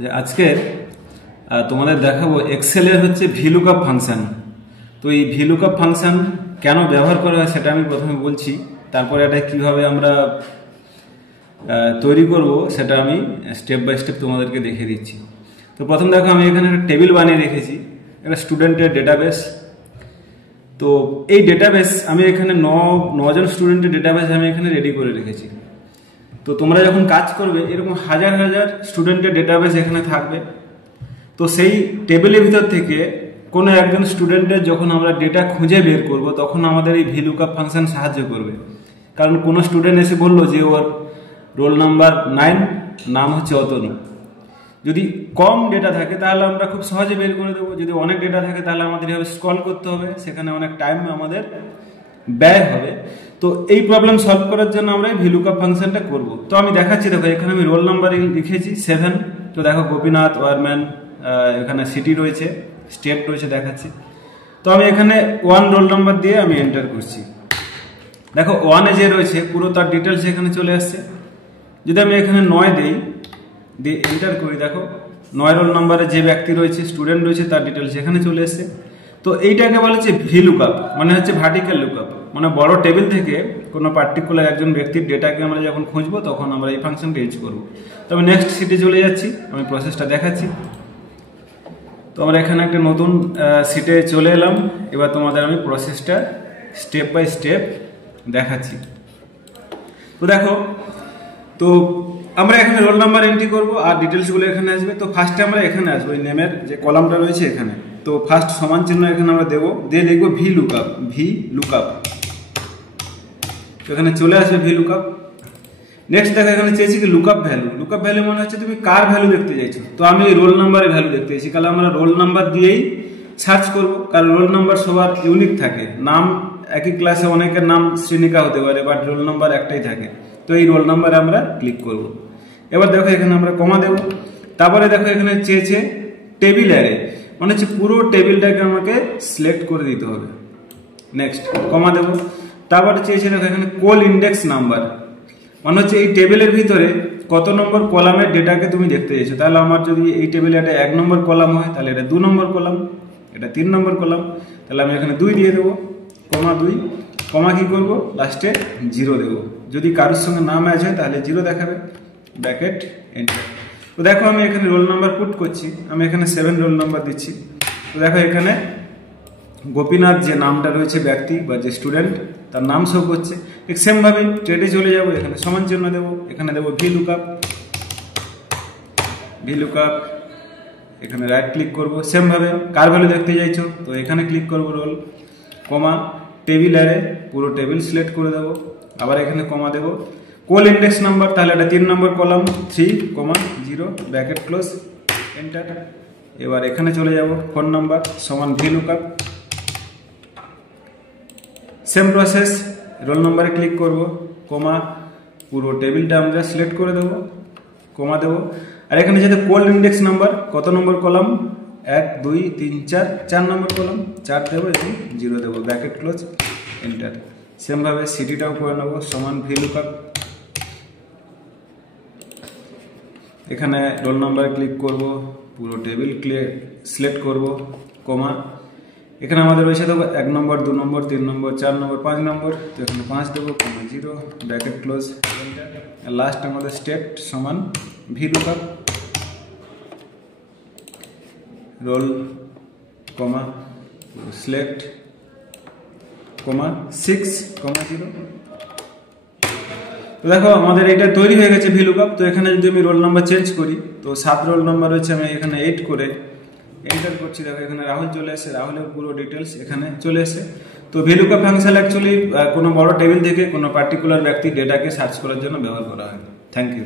যে আজকে তোমাদের দেখাবো এক্সেলের হচ্ছে ভিলুকআপ ফাংশন। তো এই ভিলুকআপ ফাংশন কেন ব্যবহার করা হয় সেটা আমি প্রথমে বলছি, তারপরে এটা কিভাবে আমরা তৈরি করব সেটা আমি স্টেপ বাই স্টেপ তোমাদেরকে দেখিয়ে দিচ্ছি। তো প্রথম দেখো, আমি এখানে একটা টেবিল বানিয়ে রেখেছি, একটা স্টুডেন্টের ডেটাবেস। তো এই ডেটাবেস আমি এখানে নজন স্টুডেন্টের ডেটাবেস আমি এখানে রেডি করে রেখেছি। তো তোমরা যখন কাজ করবে এরকম হাজার হাজার স্টুডেন্টের ডেটাবেস এখানে থাকবে। তো সেই টেবিলের ভিতর থেকে কোনো একজন স্টুডেন্টের যখন আমরা ডেটা খুঁজে বের করব তখন আমাদের এই ভিলুকআপ ফাংশন সাহায্য করবে। কারণ কোনো স্টুডেন্ট এসে বললো যে ওর রোল নাম্বার 9, নাম হচ্ছে অতনু। যদি কম ডেটা থাকে তাহলে আমরা খুব সহজে বের করে দেবো, যদি অনেক ডেটা থাকে তাহলে আমাদের এভাবে স্ক্রল করতে হবে, সেখানে অনেক টাইম আমাদের ব্যয় হবে। তো এই প্রবলেম সলভ করার জন্য আমরা এই ভিলুকআপ ফাংশনটা করব। তো আমি দেখাচ্ছি, দেখো এখানে আমি রোল নাম্বার লিখেছি 7। তো দেখো গোপীনাথ ওয়ারম্যান, এখানে সিটি রয়েছে, স্টেট রয়েছে, দেখাচ্ছি। তো আমি এখানে 1 রোল নাম্বার দিয়ে আমি এন্টার করছি। দেখো 1-এ যে রয়েছে পুরো তার ডিটেলস এখানে চলে আসছে। যদি আমি এখানে 9 দিই, দিয়ে এন্টার করি, দেখো 9 রোল নাম্বারে যে ব্যক্তি রয়েছে, স্টুডেন্ট রয়েছে, তার ডিটেলস এখানে চলে এসছে। তো এইটাকে বলা হচ্ছে ভিলুকআপ, মানে হচ্ছে ভার্টিক্যাল লুকআপ। মানে বড় টেবিল থেকে কোনো পার্টিকুলার একজন ব্যক্তির ডেটাকে আমরা যখন খুঁজবো তখন আমরা এই ফাংশনটা ইউজ করবো। তো আমি নেক্সট সিটে চলে যাচ্ছি, আমি প্রসেসটা দেখাচ্ছি। তো আমরা এখানে একটা নতুন সিটে চলে এলাম। এবার তোমাদের আমি প্রসেসটা স্টেপ বাই স্টেপ দেখাচ্ছি। তো দেখো, তো আমরা এখানে রোল নাম্বার এন্ট্রি করবো আর ডিটেলসগুলো এখানে আসবে। তো ফার্স্টে আমরা এখানে আসবো, এই নেমের যে কলামটা রয়েছে এখানে। তো ফার্স্ট সমান চিহ্ন এখানে আমরা দেবো, দিয়ে লিখবো ভিলুকআপ। তো এখানে চলে আসবে ভিলুকআপ। নেক্সট দেখো এখানে চেয়েছি কি লুকআপ ভ্যালু মানে হচ্ছে তুমি কার ভ্যালু দেখতে চাইছো। তো আমি রোল নাম্বারের ভ্যালু দেখতে চাইছি, কারণ আমরা রোল নাম্বার দিয়েই সার্চ করব, কারণ রোল নাম্বার সবার ইউনিক থাকে। নাম একই ক্লাসে অনেকের নাম শ্রেণিকা হতে পারে, বাট রোল নাম্বার একটাই থাকে। তো এই রোল নাম্বারে আমরা ক্লিক করব। এবার দেখো এখানে আমরা কমা দেব। তারপরে দেখো এখানে চেয়েছে টেবিল অ্যারে, মানে হচ্ছে পুরো টেবিলটাকে আমাকে সিলেক্ট করে দিতে হবে। নেক্সট কমা দেব। তারপরে চেয়েছে দেখো এখানে কোল ইন্ডেক্স নাম্বার, মানে হচ্ছে এই টেবিলের ভিতরে কত নম্বর কলামের ডেটাকে তুমি দেখতে চাইছো। তাহলে আমার যদি এই টেবিলে এটা 1 নম্বর কলাম হয়, তাহলে এটা 2 নম্বর কলাম, এটা 3 নম্বর কলাম। তাহলে আমি এখানে 2 দিয়ে দেবো, কমা 2, কমা কি করবো লাস্টে 0 দেবো। যদি কারোর সঙ্গে না ম্যাচ হয় তাহলে 0 দেখাবে, ব্র্যাকেট এন্টার। তো দেখো আমি এখানে রোল নাম্বার পুট করছি, আমি এখানে 7 রোল নাম্বার দিচ্ছি। তো দেখো এখানে গোপীনাথ যে নামটা রয়েছে ব্যক্তি বা যে স্টুডেন্ট, তার নাম শো করছে। ঠিক সেম ভাবে ট্রেডে চলে যাব, এখানে সমান চিহ্ন দেবো, এখানে দেবো ভিলুকআপ। এখানে রাইট ক্লিক করব, সেম ভাবে কার ভ্যালু দেখতে চাইছো তো এখানে ক্লিক করব, রোল, কমা টেবিল অ্যারে, পুরো টেবিল সিলেক্ট করে দেবো। আবার এখানে কমা দেবো কোল ইন্ডেক্স নাম্বার, তাহলে এটা 3 নম্বর কলাম, 3,0, ব্র্যাকেট ক্লোজ, এন্টার। এবার এখানে চলে যাব, ফোন নাম্বার সমান ভিলুকআপ। সেম প্রসেস, রোল নাম্বারে ক্লিক করব, কমা পুরো টেবিলটা আমরা সিলেক্ট করে দেবো, কমা দেবো। আর এখানে যেহেতু কোল ইন্ডেক্স নাম্বার কত নম্বর কলাম, 1, 2, 3, 4 নম্বর কলাম, 4 দেবো এবং 0 দেবো, ব্র্যাকেট ক্লোজ, এন্টার। সেমভাবে সিটিটাও করে নেবো, সমান ভিলুকআপ। এখানে রোল নাম্বারে ক্লিক করব, পুরো টেবিল সিলেক্ট করব, কমা এখানে আমাদের রয়েছে দেবো 1 নম্বর, 2 নম্বর, 3 নম্বর, 4 নম্বর, 5 নম্বর। তো এখানে 5 দেবো, কমা 0, ব্র্যাকেট ক্লোজ, এন্টার। লাস্ট আমাদের স্টেট সমান ভিলুকআপ, রোল, কমা সিলেক্ট, কমা 6, কমা 0। তো দেখো আমাদের এটা তৈরি হয়ে গেছে ভিলুকআপ। তো এখানে যদি আমি রোল নাম্বার চেঞ্জ করি, তো 7 রোল নাম্বার রয়েছে, আমি এখানে 8 করে এন্টার করছি। দেখো এখানে রাহুল চলে এসেছে, রাহুলের পুরো ডিটেলস এখানে চলে এসেছে। তো ভিলুকআপ ফাংশন অ্যাকচুয়ালি কোনো বড় টেবিল থেকে কোনো পার্টিকুলার ব্যক্তির ডেটাকে সার্চ করার জন্য ব্যবহার করা হয়। Thank you.